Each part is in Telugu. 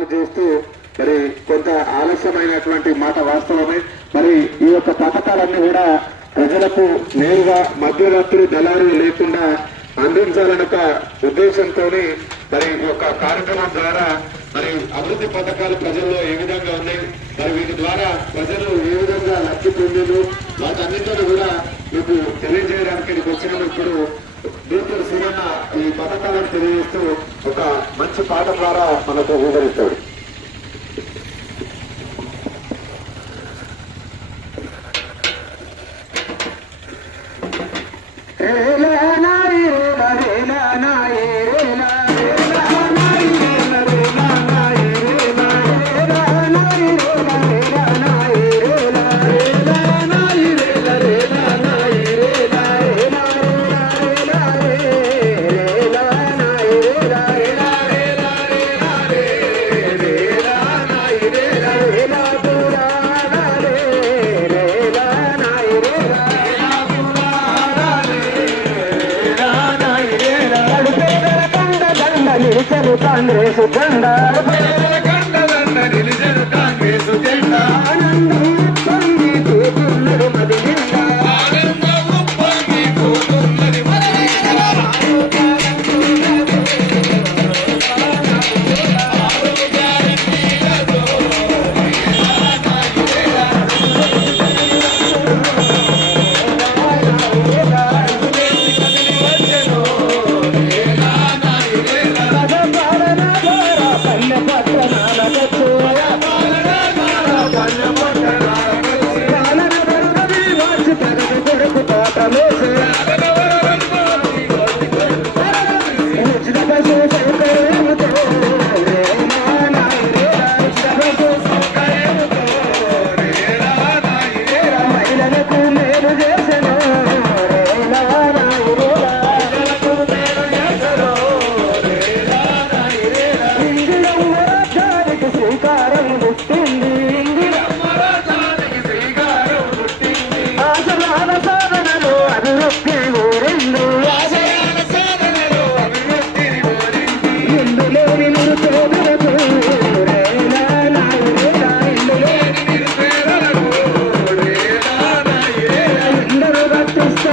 అమలు చేస్తూ మరి కొంత ఆలస్యమైనటువంటి మాట వాస్తవమే. మరి ఈ యొక్క పథకాలన్నీ కూడా ప్రజలకు నేరుగా మధ్యవర్తులు దళారు లేకుండా అందించాలన్న ఉద్దేశంతో మరి ఈ యొక్క కార్యక్రమం ద్వారా మరి అభివృద్ధి పథకాలు ప్రజల్లో ఏ విధంగా ఉన్నాయి మరి వీటి ద్వారా ప్రజలు ఏ విధంగా లబ్ధి పొందిండ్రు వాటన్నిటిని కూడా మీకు తెలియజేయడానికి ఇక్కడికి వచ్చిన తెలియజేస్తూ ఒక మంచి పాట ద్వారా మనకు వివరిస్తాడు. కాంగ్రెస్ జెండా.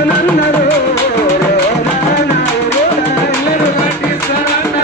నన్ను